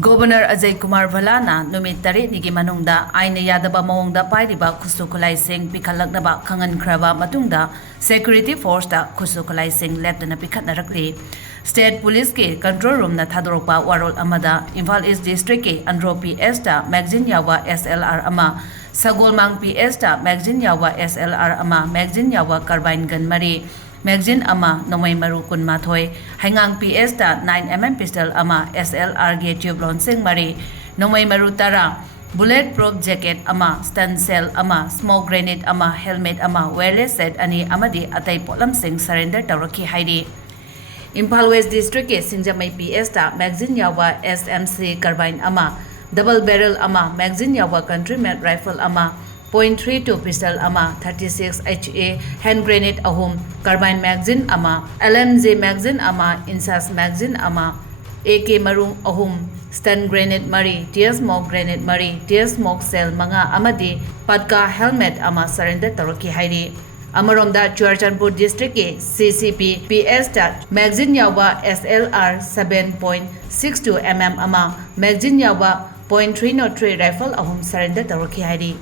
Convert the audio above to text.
Governor Ajay Kumar Bhalana numit tarit nigi manungda aina yadaba mawongda pairiba Khutlaising Pikhatnaba Khanghankhraba Matungda Security Force da Khutlaising Leptana Pikhatnarakli State Police ke control room na thadorokpa warol amada Imphal East District ke Andro PS da magazine yawa SLR ama Sagolmang PS da magazine yawa SLR ama magazine yawa carbine gun mari magazine ama nomai maru kun mathoi hangang PS da 9mm pistol ama SLR ge tube launching mari nomai maru tara bullet proof jacket ama stun cell ama smoke grenade ama helmet ama wireless set ani amadi atai polam sing surrender tawraki hairi Imphal West District ke Singjamai PS da magazine yawa SMC carbine ama double barrel ama magazine yawa countryman rifle ama .32 pistol ama 36 HA hand grenade ahum carbine magazine ama LMG magazine ama insas magazine ama AK marung ahum stun grenade mari tear smoke grenade mari tear smoke cell manga amadi padka helmet ama surrender taraki hairi Amaromda Churachandpur district ke CCP PS da magazine yawa SLR 7.62 mm ama magazine yawa .303 rifle ahum surrender taraki hairi